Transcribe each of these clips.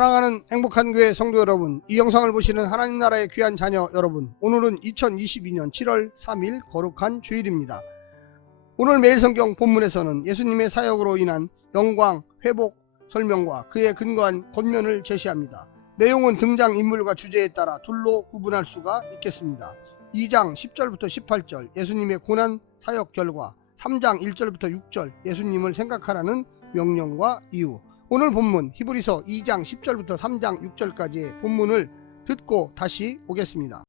사랑하는 행복한 교회 성도 여러분, 이 영상을 보시는 하나님 나라의 귀한 자녀 여러분, 오늘은 2022년 7월 3일 거룩한 주일입니다. 오늘 매일 성경 본문에서는 예수님의 사역으로 인한 영광, 회복, 설명과 그에 근거한 권면을 제시합니다. 내용은 등장인물과 주제에 따라 둘로 구분할 수가 있겠습니다. 2장 10절부터 18절 예수님의 고난 사역 결과, 3장 1절부터 6절 예수님을 생각하라는 명령과 이유. 오늘 본문 히브리서 2장 10절부터 3장 6절까지의 본문을 듣고 다시 오겠습니다.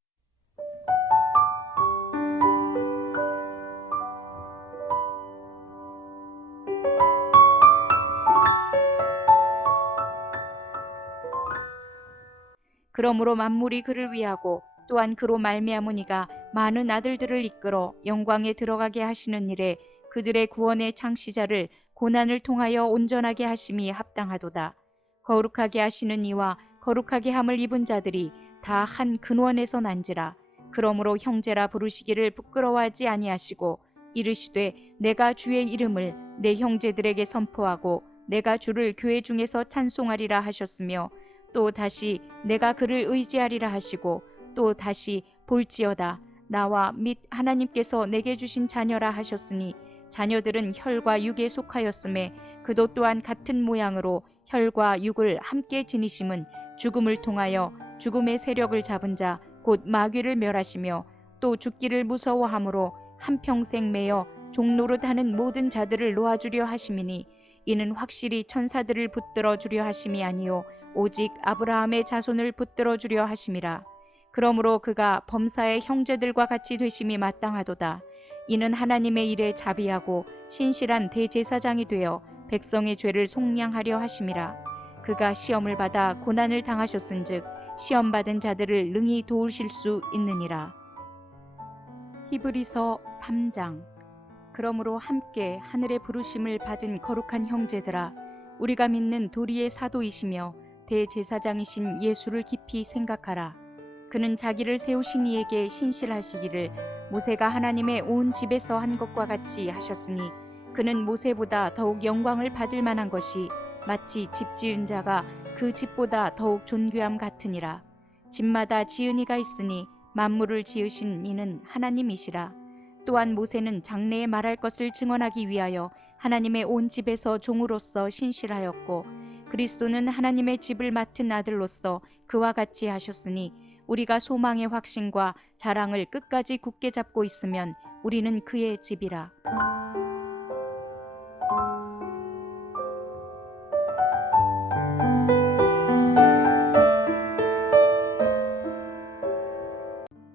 그러므로 만물이 그를 위하고 또한 그로 말미암으니가 많은 아들들을 이끌어 영광에 들어가게 하시는 일에 그들의 구원의 창시자를 고난을 통하여 온전하게 하심이 합당하도다. 거룩하게 하시는 이와 거룩하게 함을 입은 자들이 다 한 근원에서 난지라. 그러므로 형제라 부르시기를 부끄러워하지 아니하시고 이르시되 내가 주의 이름을 내 형제들에게 선포하고 내가 주를 교회 중에서 찬송하리라 하셨으며, 또 다시 내가 그를 의지하리라 하시고, 또 다시 볼지어다 나와 및 하나님께서 내게 주신 자녀라 하셨으니, 자녀들은 혈과 육에 속하였음에 그도 또한 같은 모양으로 혈과 육을 함께 지니심은 죽음을 통하여 죽음의 세력을 잡은 자 곧 마귀를 멸하시며, 또 죽기를 무서워함으로 한평생 매여 종노릇 하는 모든 자들을 놓아주려 하심이니, 이는 확실히 천사들을 붙들어 주려 하심이 아니요 오직 아브라함의 자손을 붙들어 주려 하심이라. 그러므로 그가 범사의 형제들과 같이 되심이 마땅하도다. 이는 하나님의 일에 자비하고 신실한 대제사장이 되어 백성의 죄를 속량하려 하심이라. 그가 시험을 받아 고난을 당하셨은즉 시험받은 자들을 능히 도우실 수 있느니라. 히브리서 3장. 그러므로 함께 하늘의 부르심을 받은 거룩한 형제들아, 우리가 믿는 도리의 사도이시며 대제사장이신 예수를 깊이 생각하라. 그는 자기를 세우신 이에게 신실하시기를 모세가 하나님의 온 집에서 한 것과 같이 하셨으니, 그는 모세보다 더욱 영광을 받을 만한 것이 마치 집 지은 자가 그 집보다 더욱 존귀함 같으니라. 집마다 지은 이가 있으니 만물을 지으신 이는 하나님이시라. 또한 모세는 장래에 말할 것을 증언하기 위하여 하나님의 온 집에서 종으로서 신실하였고, 그리스도는 하나님의 집을 맡은 아들로서 그와 같이 하셨으니, 우리가 소망의 확신과 자랑을 끝까지 굳게 잡고 있으면 우리는 그의 집이라.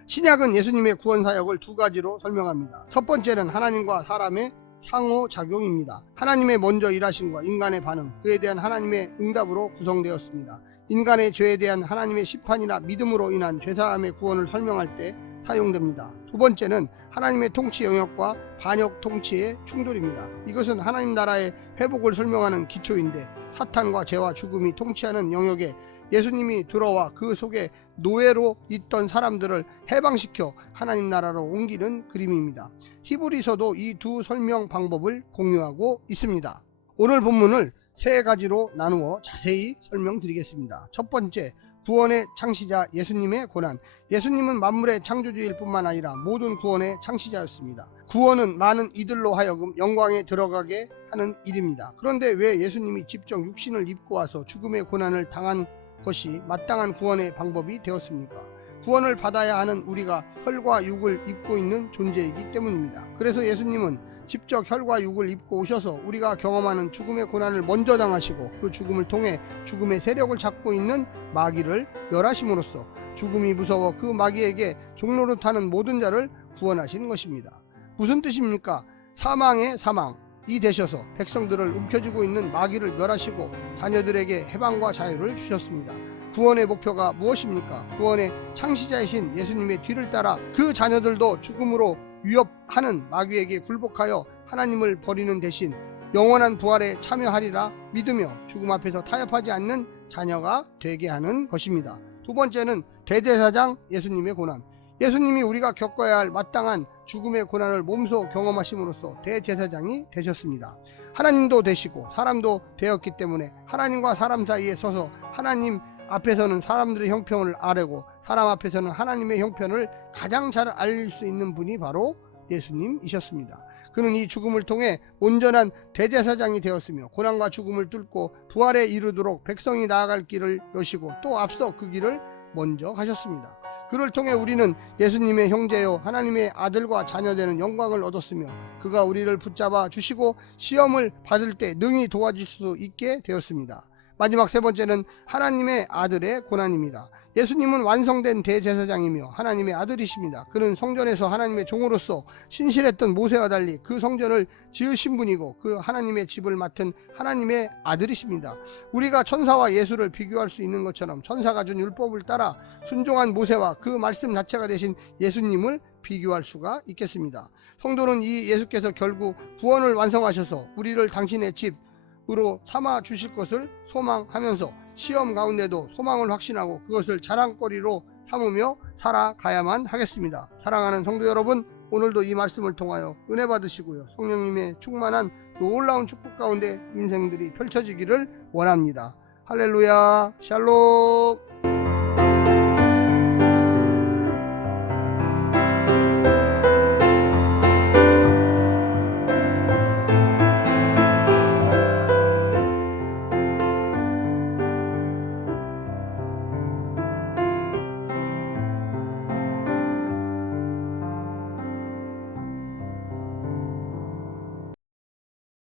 신약은 예수님의 구원 사역을 두 가지로 설명합니다. 첫 번째는 하나님과 사람의 상호작용입니다. 하나님의 먼저 일하심과 인간의 반응, 그에 대한 하나님의 응답으로 구성되었습니다. 인간의 죄에 대한 하나님의 심판이나 믿음으로 인한 죄사함의 구원을 설명할 때 사용됩니다. 두 번째는 하나님의 통치 영역과 반역 통치의 충돌입니다. 이것은 하나님 나라의 회복을 설명하는 기초인데, 사탄과 죄와 죽음이 통치하는 영역에 예수님이 들어와 그 속에 노예로 있던 사람들을 해방시켜 하나님 나라로 옮기는 그림입니다. 히브리서도 이 두 설명 방법을 공유하고 있습니다. 오늘 본문을 세 가지로 나누어 자세히 설명드리겠습니다. 첫 번째, 구원의 창시자 예수님의 고난. 예수님은 만물의 창조주일 뿐만 아니라 모든 구원의 창시자였습니다. 구원은 많은 이들로 하여금 영광에 들어가게 하는 일입니다. 그런데 왜 예수님이 직접 육신을 입고 와서 죽음의 고난을 당한 것이 마땅한 구원의 방법이 되었습니까? 구원을 받아야 하는 우리가 혈과 육을 입고 있는 존재이기 때문입니다. 그래서 예수님은 직접 혈과 육을 입고 오셔서 우리가 경험하는 죽음의 고난을 먼저 당하시고, 그 죽음을 통해 죽음의 세력을 잡고 있는 마귀를 멸하심으로써 죽음이 무서워 그 마귀에게 종노릇하는 모든 자를 구원하시는 것입니다. 무슨 뜻입니까? 사망의 사망이 되셔서 백성들을 움켜쥐고 있는 마귀를 멸하시고 자녀들에게 해방과 자유를 주셨습니다. 구원의 목표가 무엇입니까? 구원의 창시자이신 예수님의 뒤를 따라 그 자녀들도 죽음으로 위협하는 마귀에게 굴복하여 하나님을 버리는 대신 영원한 부활에 참여하리라 믿으며 죽음 앞에서 타협하지 않는 자녀가 되게 하는 것입니다. 두 번째는 대제사장 예수님의 고난. 예수님이 우리가 겪어야 할 마땅한 죽음의 고난을 몸소 경험하심으로써 대제사장이 되셨습니다. 하나님도 되시고 사람도 되었기 때문에 하나님과 사람 사이에 서서 하나님 앞에서는 사람들의 형편을 아뢰고 사람 앞에서는 하나님의 형편을 가장 잘 알 수 있는 분이 바로 예수님이셨습니다. 그는 이 죽음을 통해 온전한 대제사장이 되었으며 고난과 죽음을 뚫고 부활에 이르도록 백성이 나아갈 길을 여시고 또 앞서 그 길을 먼저 가셨습니다. 그를 통해 우리는 예수님의 형제요 하나님의 아들과 자녀되는 영광을 얻었으며 그가 우리를 붙잡아 주시고 시험을 받을 때 능히 도와줄 수 있게 되었습니다. 마지막 세 번째는 하나님의 아들의 고난입니다. 예수님은 완성된 대제사장이며 하나님의 아들이십니다. 그는 성전에서 하나님의 종으로서 신실했던 모세와 달리 그 성전을 지으신 분이고 그 하나님의 집을 맡은 하나님의 아들이십니다. 우리가 천사와 예수를 비교할 수 있는 것처럼 천사가 준 율법을 따라 순종한 모세와 그 말씀 자체가 되신 예수님을 비교할 수가 있겠습니다. 성도는 이 예수께서 결국 구원을 완성하셔서 우리를 당신의 집으로 삼아 주실 것을 소망하면서 시험 가운데도 소망을 확신하고 그것을 자랑거리로 삼으며 살아가야만 하겠습니다. 사랑하는 성도 여러분, 오늘도 이 말씀을 통하여 은혜 받으시고요, 성령님의 충만한 놀라운 축복 가운데 인생들이 펼쳐지기를 원합니다. 할렐루야, 샬롬.